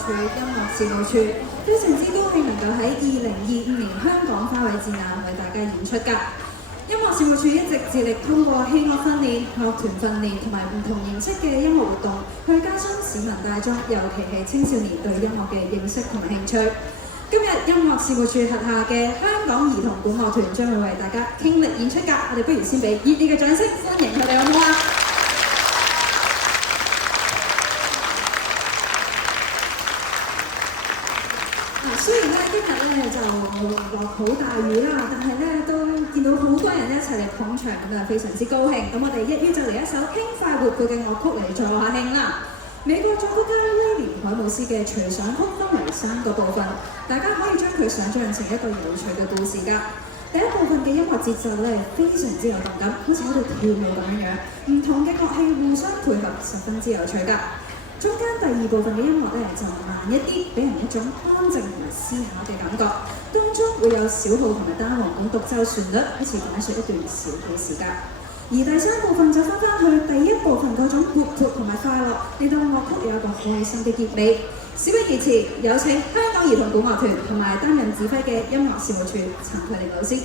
處音樂事務處，非常之高興能夠喺2025年香港花卉展覽為大家演出㗎。音樂事務處一直致力通過器樂訓練、樂團訓練同埋唔同形式嘅音樂活動，去加深市民大眾，尤其係青少年對音樂嘅認識同埋興趣。今日音樂事務處轄下嘅香港兒童管樂團將會為大家傾力演出㗎，我哋不如先俾熱烈嘅掌聲歡迎佢哋好唔好啊？雖然今日就落好大雨啦，但係都見到好多人一齊嚟捧場，咁就非常之高興。咁我哋一於就嚟一首輕快活潑嘅樂曲嚟助下興啦。美國作曲家威廉海姆斯嘅隨想曲分為3個部分，大家可以將佢想像成一個有趣嘅故事㗎。第一部分嘅音樂節奏非常之有動感，好似喺度跳舞咁樣，唔同嘅樂器互相配合，十分之有趣㗎。中間第2部分嘅音樂就慢一啲，俾人一種安靜同埋思考嘅感覺。當中會有小號同埋單簧管獨奏旋律，好似講述一段小故事㗎。而第3部分就翻返去第1部分嗰種活潑同埋快樂，令到樂曲有一個開心嘅結尾。事不宜遲，有請香港兒童管樂團同埋擔任指揮嘅音樂事務處陳佩玲老師。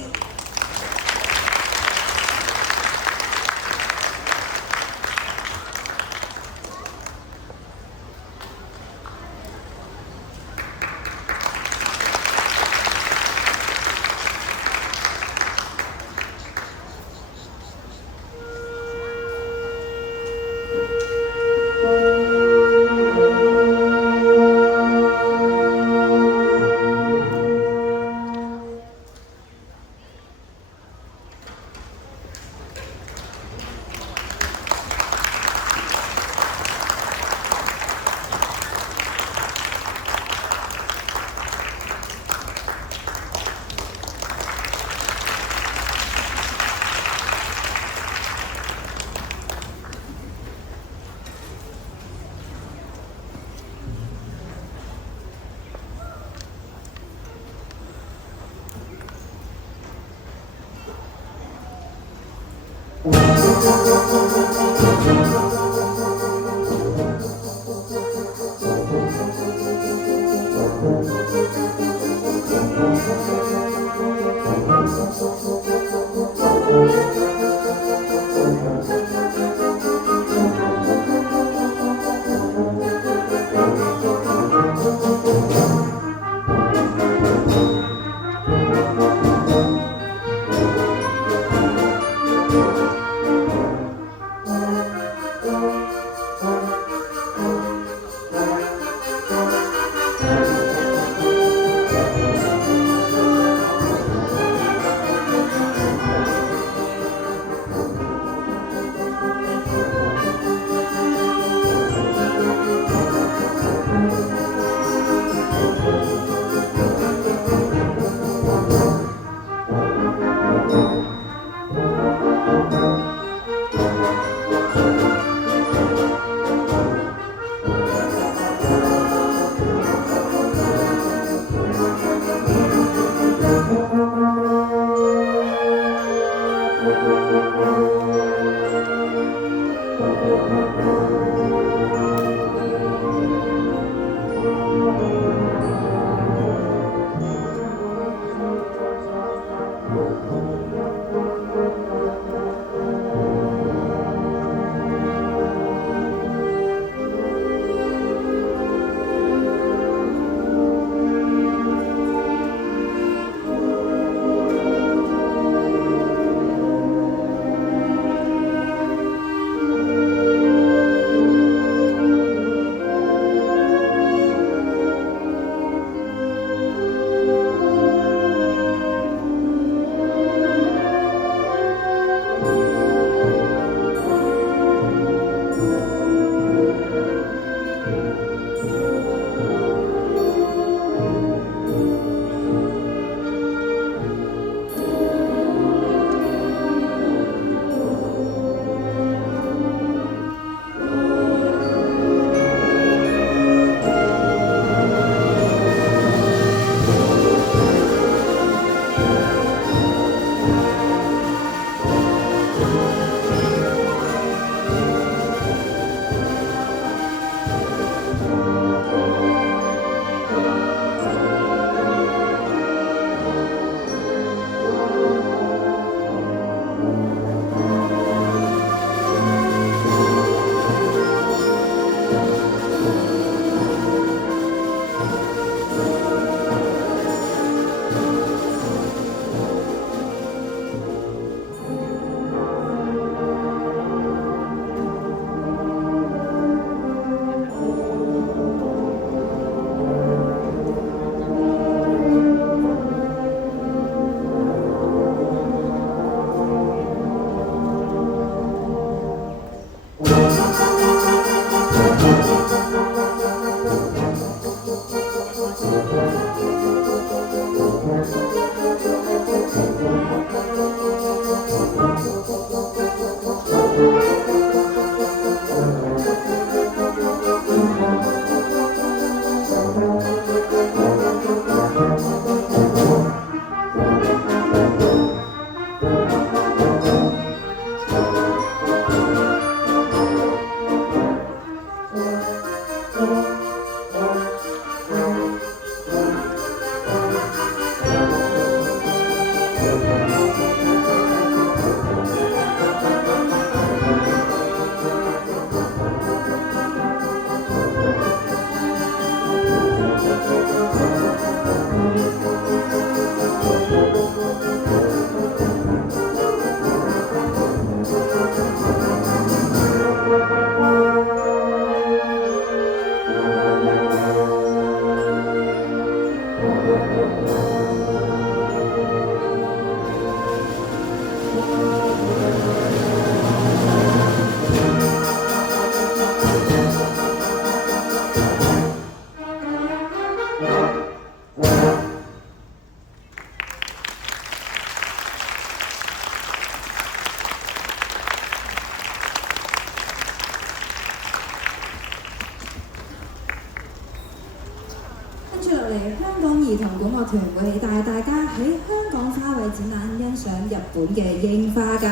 跟住落嚟，香港兒童管樂團會帶大家喺香港花卉展覽欣賞日本嘅櫻花㗎。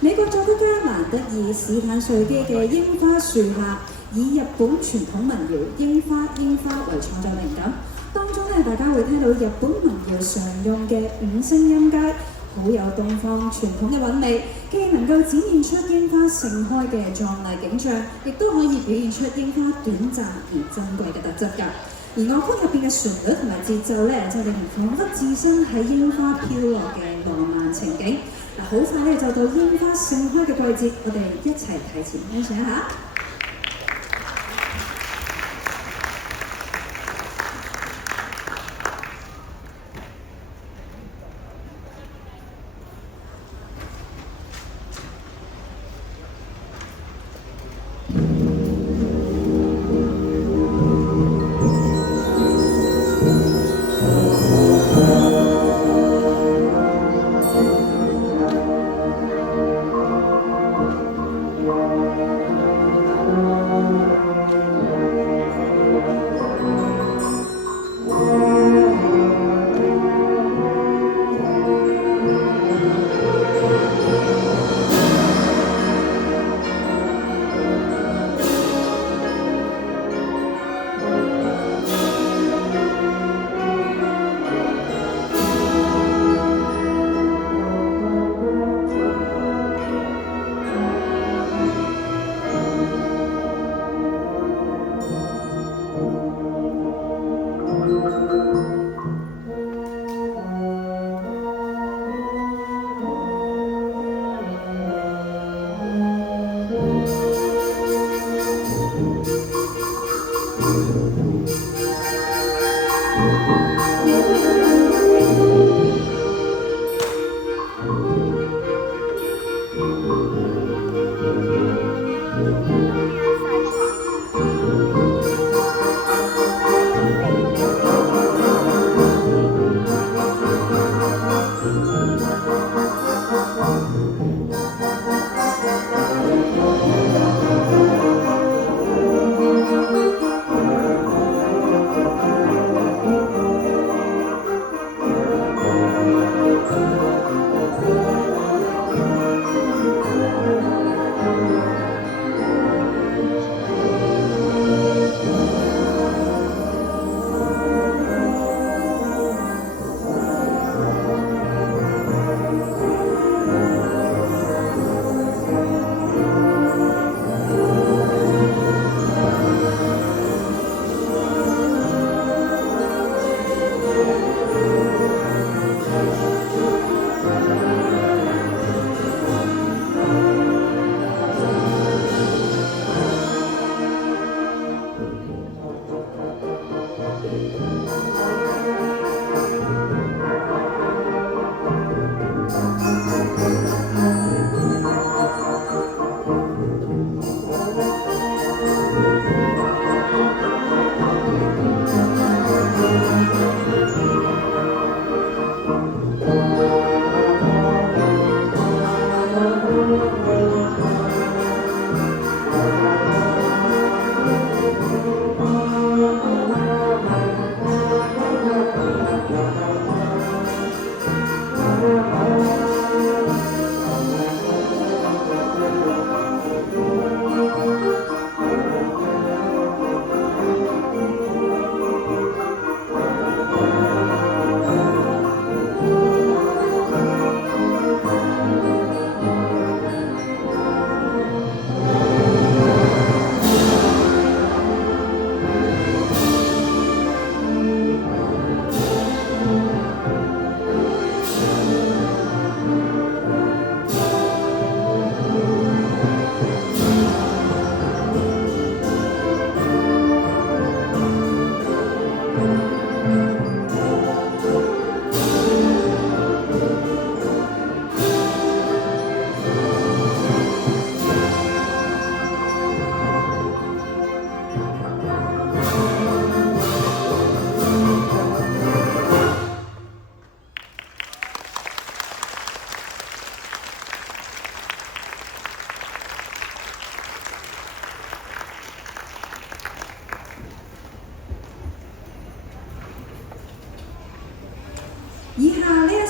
美國作曲家蘭德爾史坦瑞基嘅《櫻花樹下》，以日本傳統民謠《櫻花》為創作靈感。當中咧，大家會聽到日本民謠常用嘅五聲音階，好有東方傳統嘅韻味，既能夠展現出櫻花盛開嘅壯麗景象，亦都可以表現出櫻花短暫而珍貴嘅特質㗎。而樂曲入邊嘅旋律同埋節奏咧，就令人彷彿置身喺櫻花飄落嘅浪漫情景。嗱，好快咧就到櫻花盛開嘅季節，我哋一齊提前欣賞一下。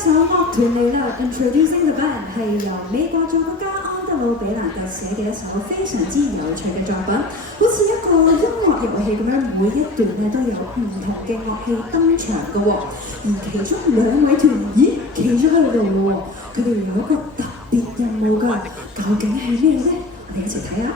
首樂團嚟啦，Introducing the Band 係由美國作曲家安德魯比蘭特寫嘅一首非常之有趣嘅作品，好似一個音樂遊戲咁樣，每一段咧都有唔同嘅樂器登場嘅喎。而其中兩位團員企咗喺度喎，佢哋有一個特別任務㗎，究竟係咩咧？我哋一齊睇下。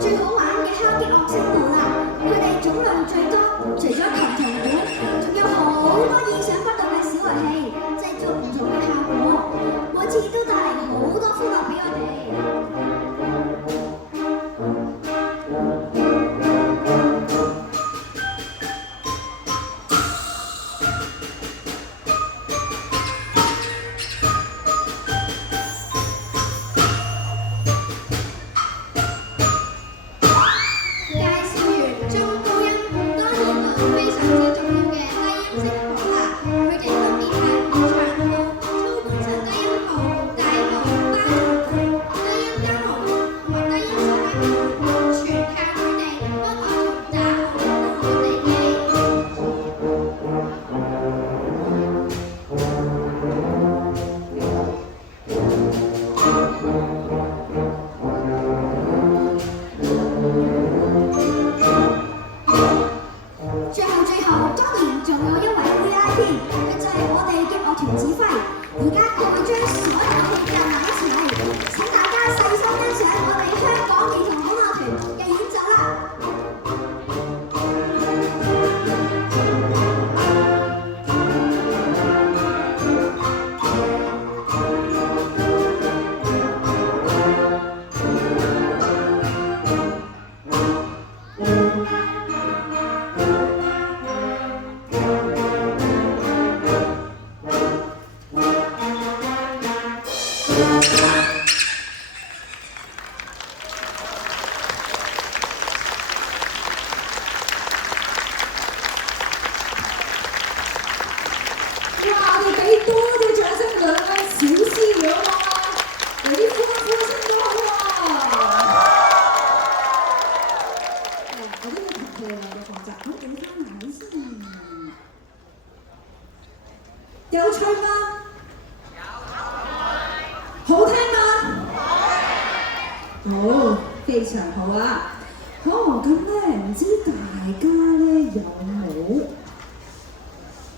最好玩嘅敲擊樂聲部啦，佢哋種類最多，除咗琴同我都要同佢哋兩個學習。好，俾翻埋你先。有趣嗎？好聽嗎？好，非常好啊！好，咁咧，唔知大家咧有冇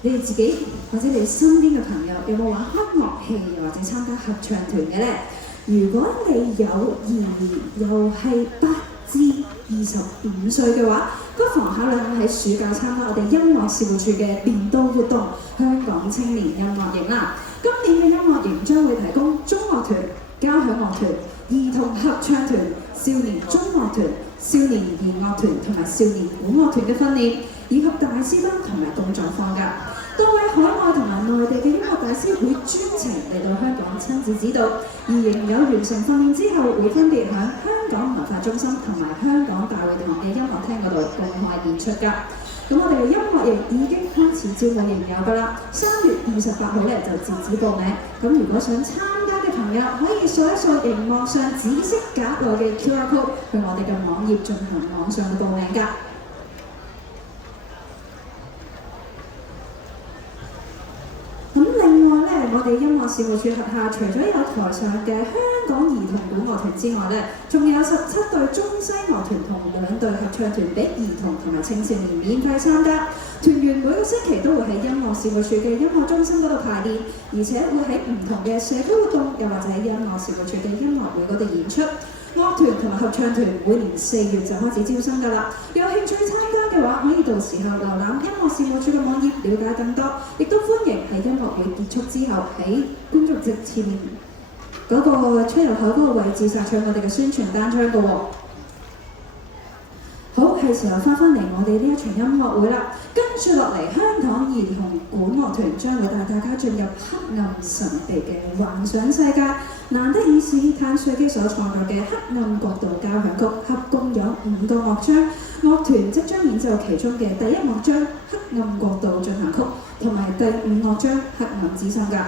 你哋自己或者你身邊嘅朋友有冇玩開樂器，又或者參加合唱團嘅咧？如果你有而又係8至25歲嘅話，不妨考慮喺暑假參加我哋音樂事務處嘅年度活動——香港青年音樂營啦。今年嘅音樂營將會提供中樂團、交響樂團、兒童合唱團、少年中樂團、少年兒樂團同埋少年管樂團嘅訓練，以及大師班同埋工作坊㗎。多位海外同埋內地嘅音樂大師會專程嚟到香港親自指導，而營友完成訓練之後，會分別喺香港文化中心同埋香港大會堂嘅音樂廳嗰度公開演出㗎。咁我哋嘅音樂營已經開始招募營友㗎啦，3月28號咧就截止報名。咁如果想參加嘅朋友，可以掃一掃熒幕上紫色格內嘅 QR code 去我哋嘅網頁進行網上嘅報名㗎。咁另外咧，我哋音樂事務處轄下除咗有台上嘅香港兒童管樂團之外咧，仲有17隊中西樂團同2隊合唱團俾兒童同埋青少年免費參加。團員每個星期都會喺音樂事務處嘅音樂中心嗰度排練，而且會喺唔同嘅社區活動，又或者喺音樂事務處嘅音樂會嗰度演出。樂團同埋合唱團每年4月就開始招生㗎啦，有興趣參加嘅話，可以到時候瀏覽音樂事務處嘅網頁了解更多，亦都歡迎喺音樂會結束之後喺觀眾席前面嗰個出入口嗰個位置索取我哋嘅宣傳單張㗎喎。好，係時候翻嚟我哋呢一場音樂會啦。跟住落嚟，香港兒童管樂團將會帶大家進入黑暗神秘嘅幻想世界。難得以史坦瑞基所創作嘅《黑暗國度交響曲》，合共有5個樂章。樂團即將演奏其中嘅第1樂章《黑暗國度進行曲》同埋第5樂章《黑暗之心》㗎。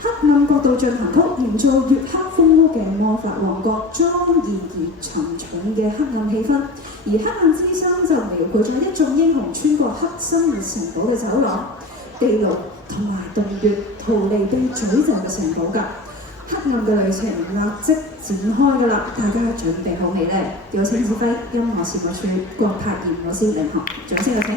黑暗國度進行曲營造月黑風烏嘅魔法王國莊嚴而沉重嘅黑暗氣氛，而黑暗之心就描繪咗一眾英雄穿過黑森林城堡嘅走廊、地牢同埋洞穴，逃離被詛咒嘅城堡㗎。黑暗嘅旅程立即展開㗎啦！大家準備好未呢？有請指揮音樂事務處郭柏賢老師領航，掌聲有請。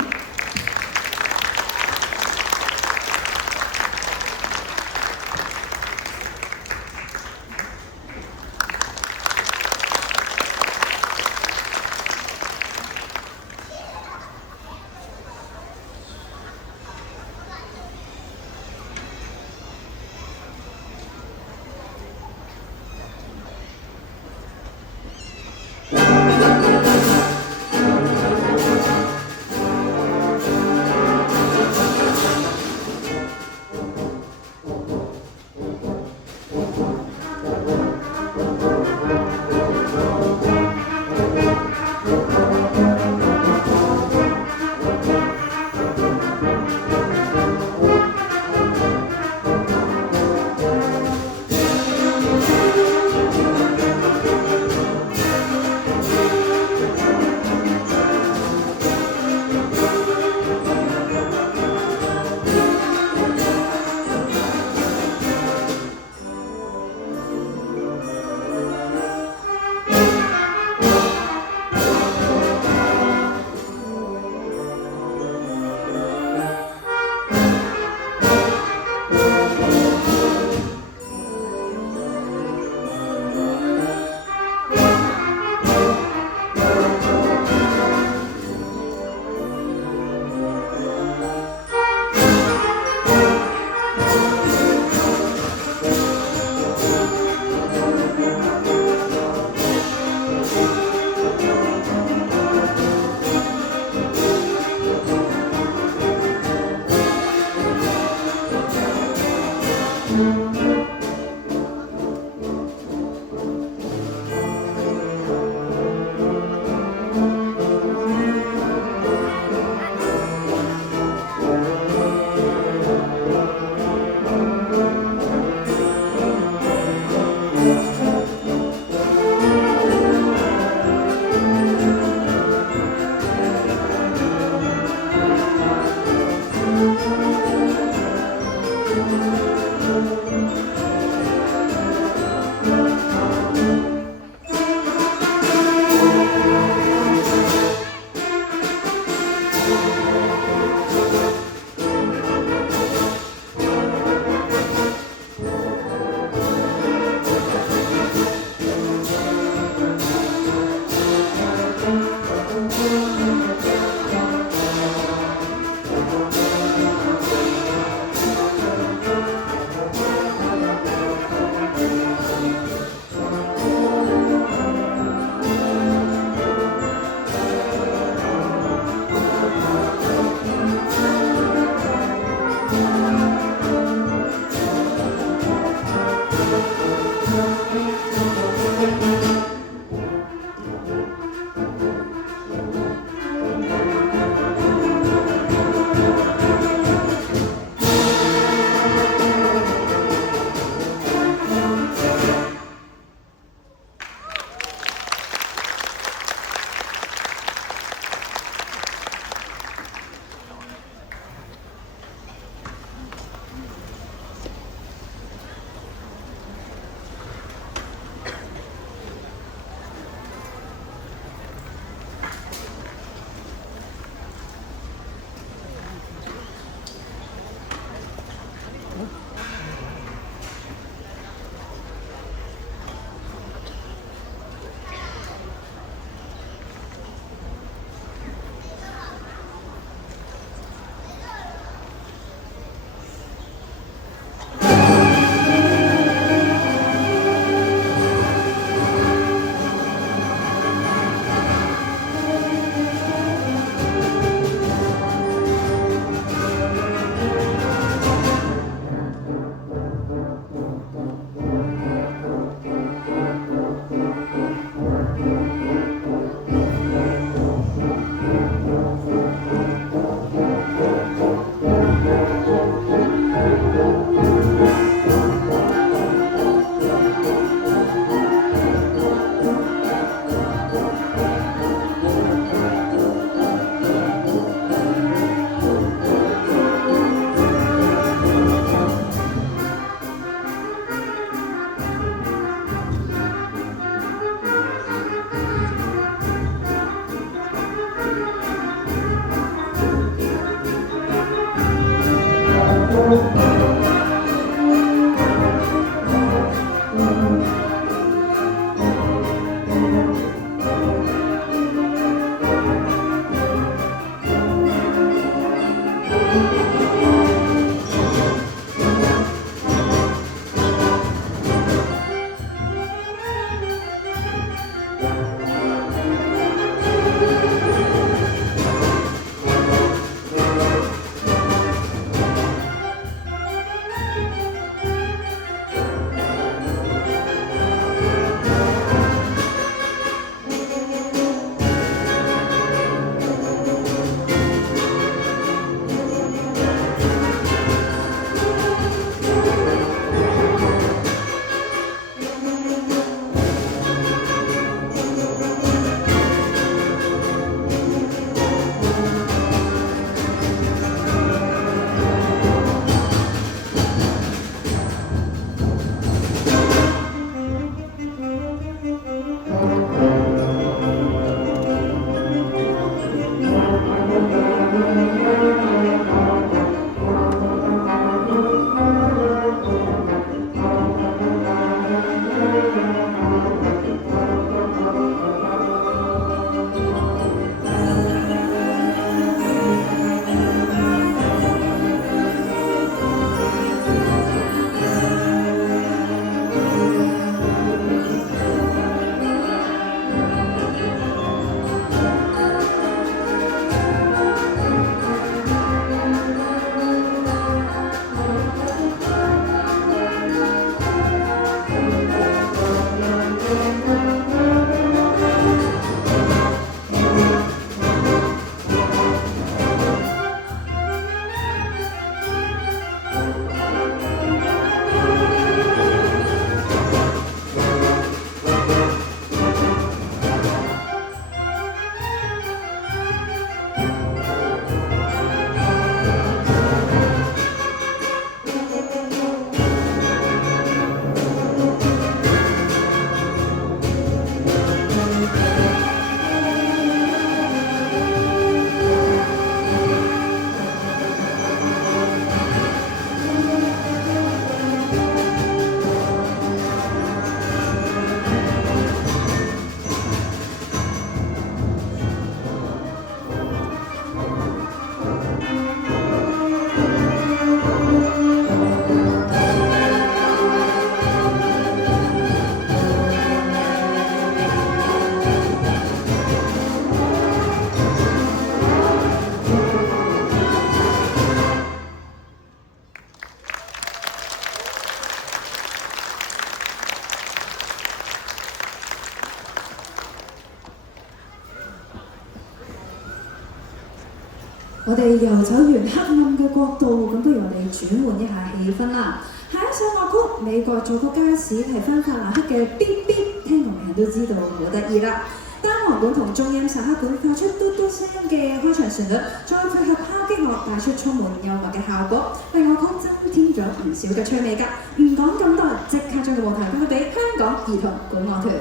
我哋遊走完黑暗嘅國度，咁不如我哋轉換一下氣氛啦。下一首樂曲，美國作曲家史提芬法蘭克嘅《嗶嗶》，聽過嘅人都知道好得意啦。單簧管同中音薩克管發出嘟嘟聲嘅開場旋律，再配合敲擊樂帶出充滿幽默嘅效果，為樂曲增添咗唔少嘅趣味㗎。唔講咁多，即刻將個舞台交俾香港兒童管樂團。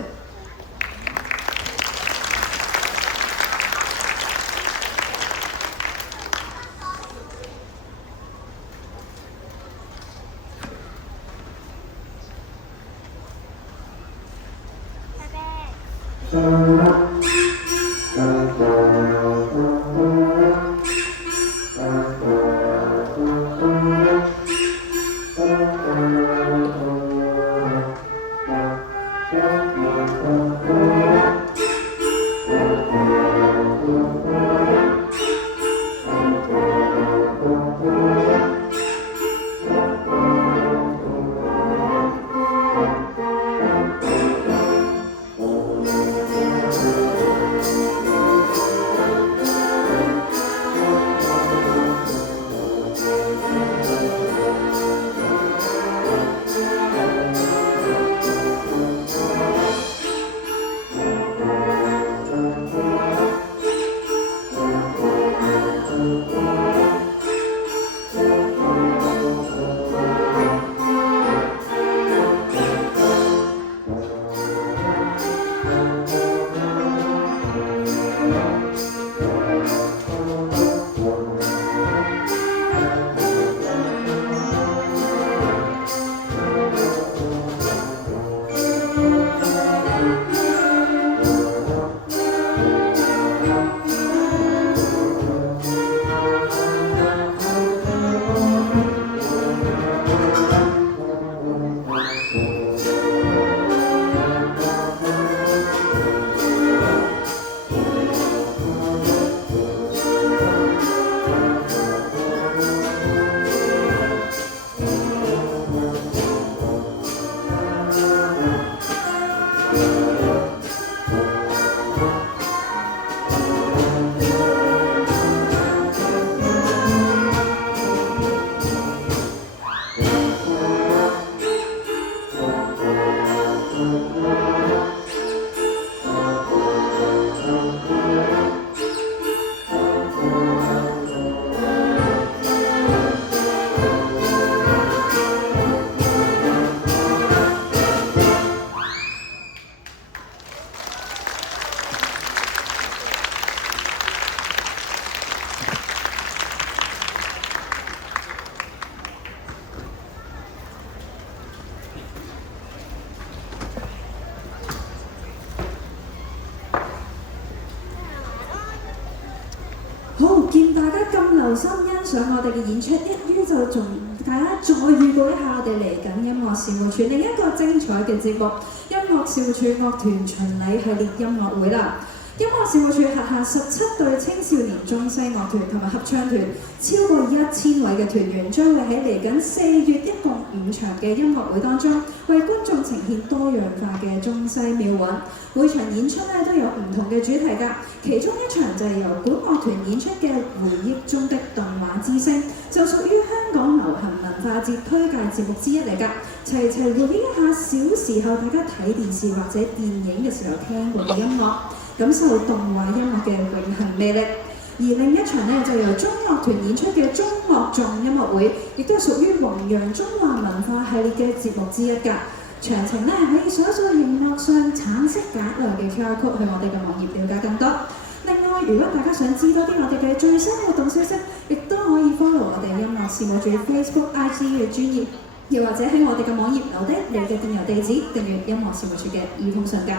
見大家咁留心欣賞我哋嘅演出，一於就同大家再預告一下我哋嚟緊音樂事務處另一個精彩嘅節目——音樂事務處樂團巡禮系列音樂會啦！音樂事務處轄下17隊青少年中西樂團同埋合唱團，超過1000位嘅團員將會喺嚟緊4月一共5場嘅音樂會當中，為觀眾呈現多樣化嘅中西妙韻。每場演出都有唔同嘅主題㗎，其中一場就係由管樂團演出嘅《回憶中的動畫之聲》，就屬於香港流行文化節推介節目之一嚟㗎。齊齊回憶一下小時候大家睇電視或者電影嘅時候聽過嘅音樂，感受動畫音樂嘅永恆魅力。而另一場就由中樂團演出嘅中樂頌音樂會，亦都係屬於弘揚中華文化系列嘅節目之一㗎。詳情可以掃一掃熒幕上橙色格內嘅 QR code 去我哋嘅網頁了解更多。另外，如果大家想知多啲我哋嘅最新活動消息，亦都可以 follow 我哋音樂事務處 Facebook、IG 嘅專頁，又或者喺我哋嘅網頁留低你嘅電郵地址，訂閱音樂事務處嘅易通訊㗎。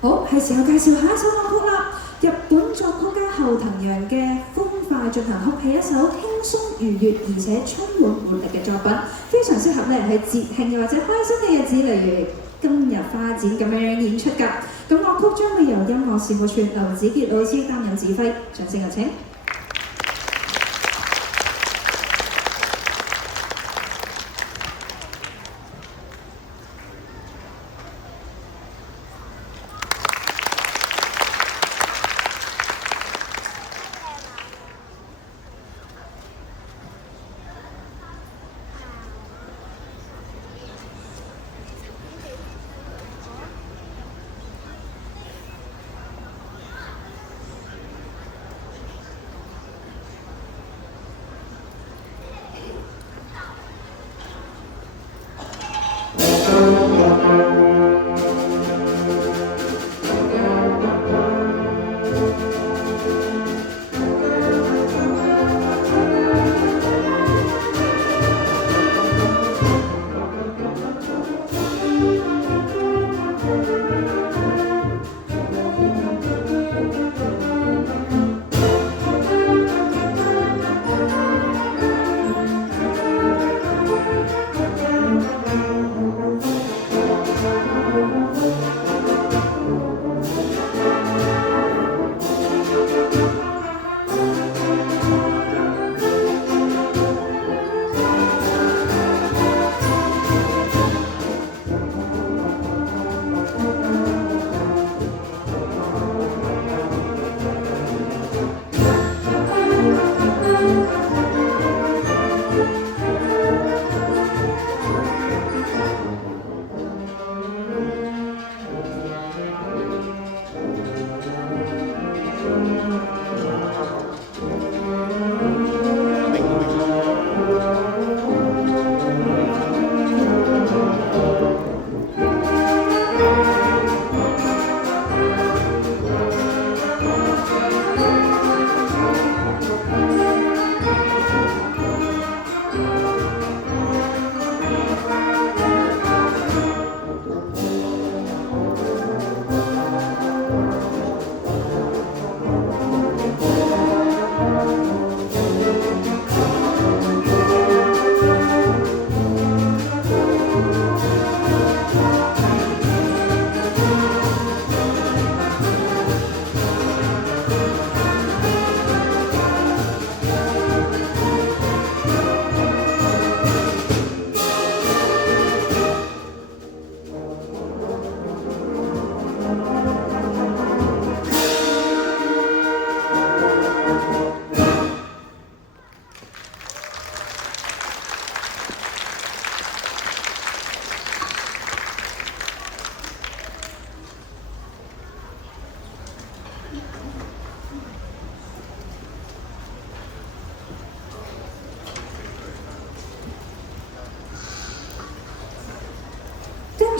好，係時候介紹下一首樂曲啦。日本作曲家後藤陽嘅《風快進行曲》係一首輕鬆愉悅而且充滿活力嘅作品，非常適合喺節慶又或者開心嘅日子，例如今日花展咁樣演出㗎。咁樂曲將會由音樂事務處劉子傑老師擔任指揮，掌聲有請。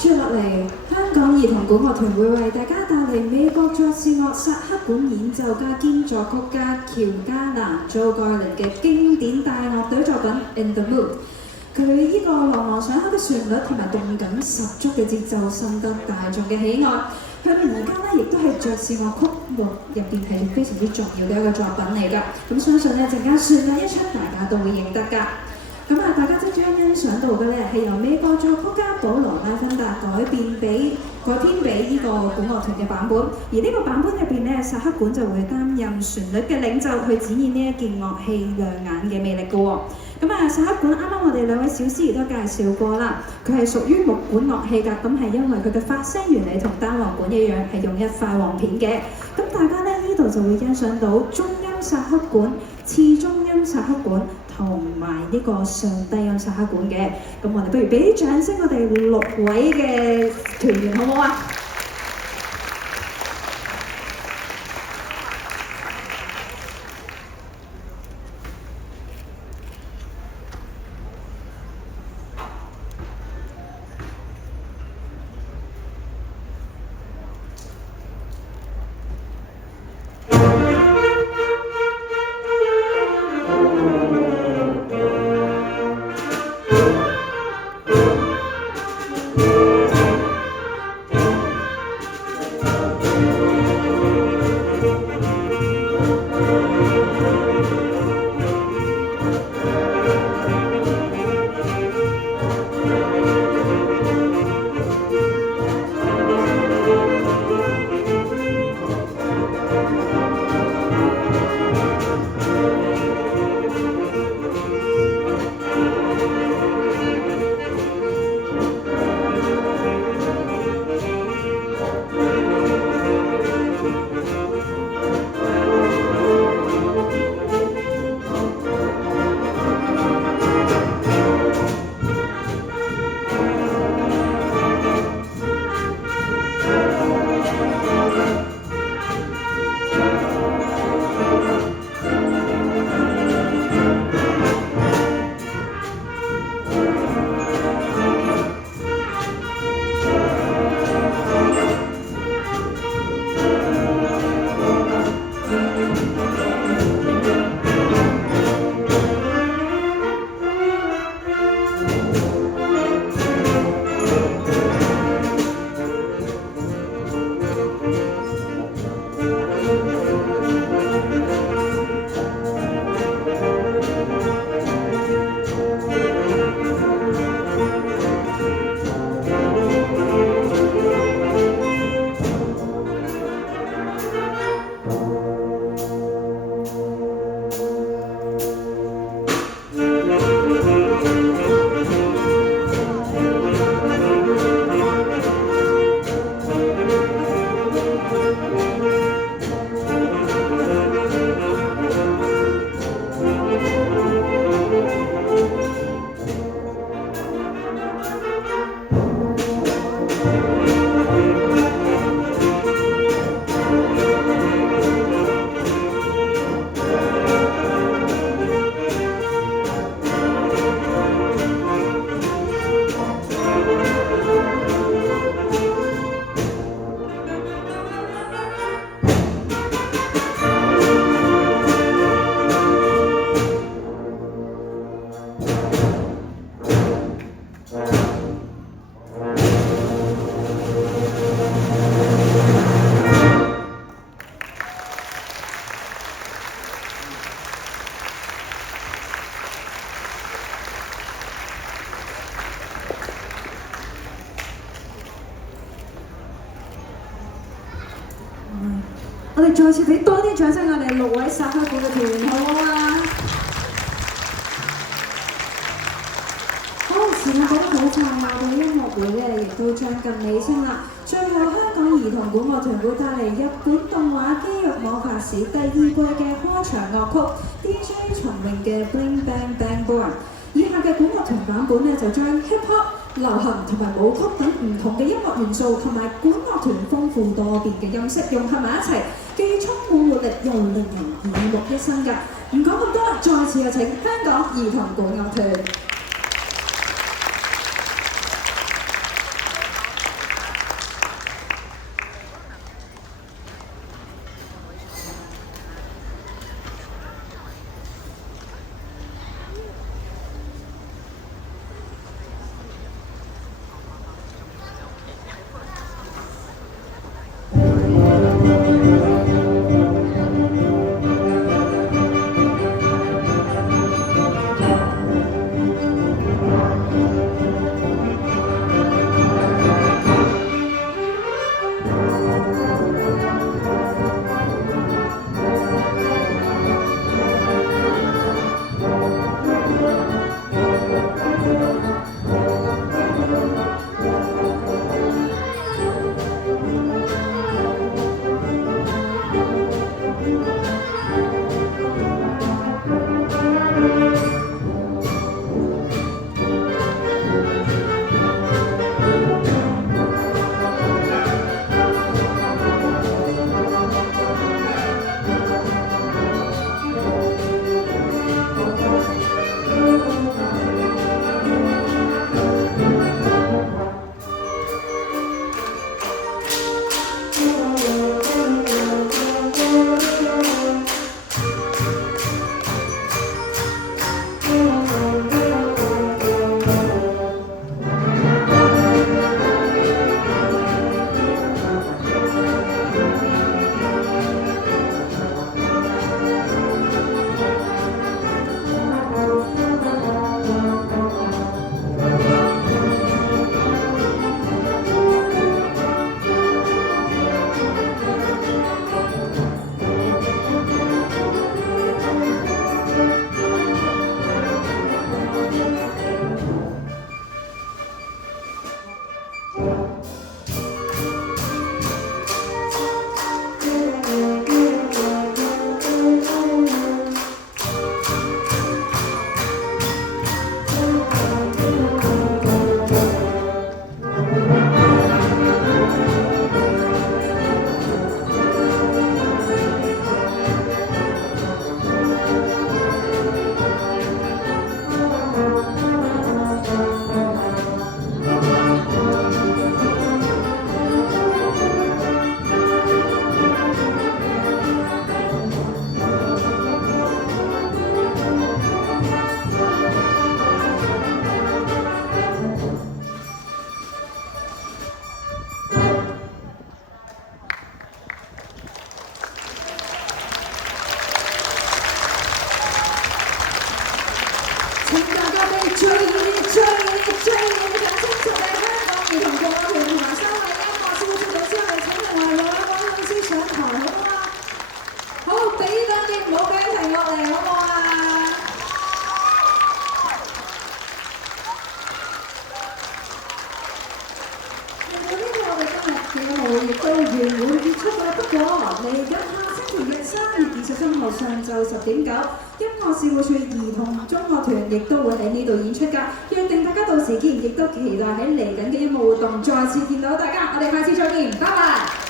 住落嚟，香港兒童管樂團會為大家帶嚟美國爵士樂薩克管演奏家兼作曲家喬加蘭祖蓋倫嘅經典大樂隊作品《In the Mood》。佢呢個朗朗上口嘅旋律同埋動感十足嘅節奏，深得大眾嘅喜愛。去到而家咧，亦都係爵士樂曲目入邊係非常之重要嘅一個作品嚟㗎。咁相信咧陣間旋律一出，大家都會認得㗎。咁啊，大家即將欣賞到嘅咧係由美國作曲家保羅拉芬達改編俾呢個管樂團嘅版本，而呢個版本入邊咧，薩克管就會擔任旋律嘅領袖，去展現呢一件樂器亮眼嘅魅力嘅喎。咁啊，薩克管啱啱我哋兩位小師亦都介紹過啦，佢係屬於木管樂器㗎，咁係因為佢嘅發聲原理同單簧管一樣，係用一塊簧片嘅。咁大家咧呢度就會欣賞到中音薩克管、次中音薩克管同埋呢個上低音薩克管嘅。咁我哋不如俾啲掌聲我哋6位嘅團員好唔好啊？我哋再次俾多啲掌聲，我哋6位薩克管嘅團員，好唔好啊？好，時間過得好快，我哋音樂會咧亦都將近尾聲啦。最後，香港兒童管樂團會帶嚟日本動畫《肌肉魔法使》第2季嘅開場樂曲 DJ 秦穎嘅《Bling Bang Bang Boom》。以下嘅管樂團版本咧就將 hip hop、流行同埋舞曲等唔同嘅音樂元素，同埋管樂團豐富多變嘅音色融合埋一齊，既充滿活力又令人耳目一新㗎。唔講咁多，再次有請香港兒童管樂團。全日3月23號上晝10.9，音樂事務處兒童中樂團亦都會喺呢度演出㗎。約定大家到時見，亦都期待喺嚟緊嘅音樂活動再次見到大家。我哋下次再見，拜拜。